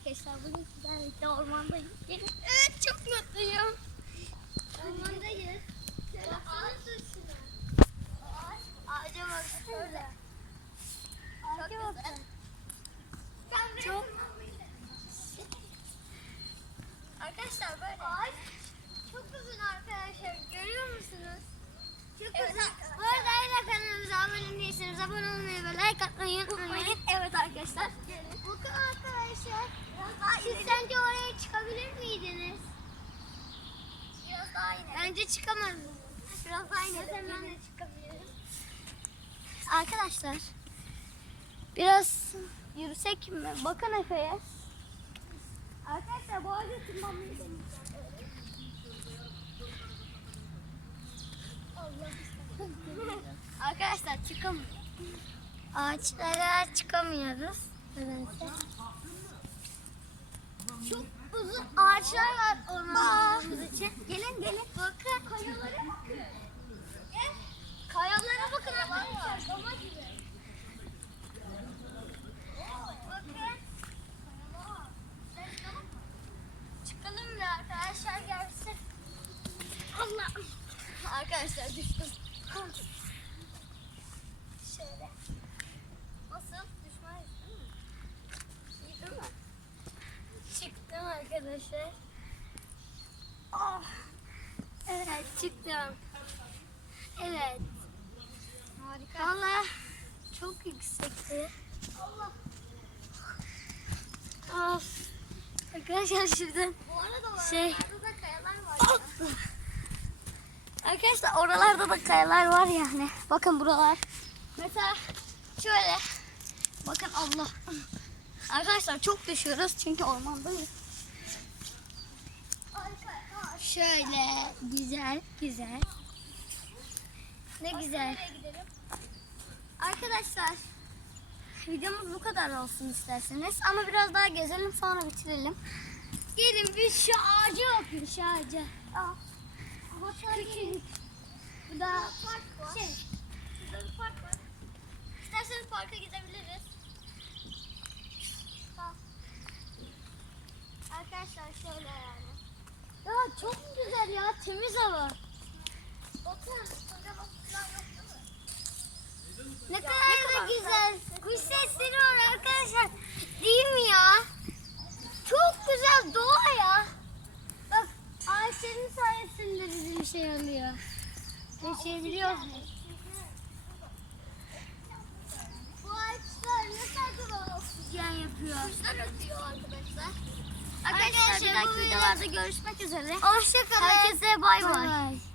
arkadaşlar. Bugün sizlerle ormandayız. Gelin. Evet çok mutluyum. Ormandayız. Ağaç üstüne. Ağaç. Ağaca bak şöyle. Ağaca bak. Çok. Arkadaşlar böyle. Ağaç çok uzun arkadaşlar. Görüyor musunuz? Çok evet, uzun. Bu arada hala kanalımıza değilseniz abone olmayı ve like atmayı unutmayın. Evet arkadaşlar. Bakın arkadaşlar. Siz sence oraya çıkabilir miydiniz? Biraz daha inelim. Bence çıkamazdınız. Biraz daha inelim. Ben de çıkabilirim. Arkadaşlar. Biraz yürüsek mi? Bakın Efe'ye. Arkadaşlar bu ağaca tırmanmayı deneyeceğim. Arkadaşlar çıkamıyor. Ağaçlara çıkamıyoruz. Çok uzun ağaçlar var ormanımız için. Gelin gelin. Bakın kayalara bakın. Kayalara bakın. Çıkalım mı arkadaşlar gelsin. Allah. Arkadaşlar düştüm. Şöyle. Nasıl? Düşmeyiz değil mi? İyi değil mi? Çıktım arkadaşlar. Oh. Evet çıktım. Evet. Harika. Valla çok yüksekti. Allah. Of. Arkadaşlar şuradan Bu arada Şey- da kayalar var. Arkadaşlar oralarda da kayalar var yani. Bakın buralar. Mesela şöyle. Bakın Allah. Arkadaşlar çok düşüyoruz çünkü ormandayız. Şöyle güzel güzel. Ne güzel. Arkadaşlar videomuz bu kadar olsun isterseniz ama biraz daha gezelim sonra bitirelim. Gelin bir şu ağaca bakın şu ağaca. Aa. Küçük. Bu da şey. Burada bir park var. İsterseniz parka gidebiliriz. Bak. Arkadaşlar şöyle yani. Ya çok güzel ya temiz hava. Bakın burada bakımlar yok değil mi? Ne kadar, da güzel. Kuş sesleri var arkadaşlar. Değil mi ya? Çok güzel doğa ya. Bak ağaçların sayesinde bizim şey oluyor. Yaşayabiliyoruz. Bu ağaçlar ne kadar oksijen ötüyor arkadaşlar. Arkadaşlar, bir dahaki videolarda görüşmek üzere. Hoşçakalın. Herkese bay bay.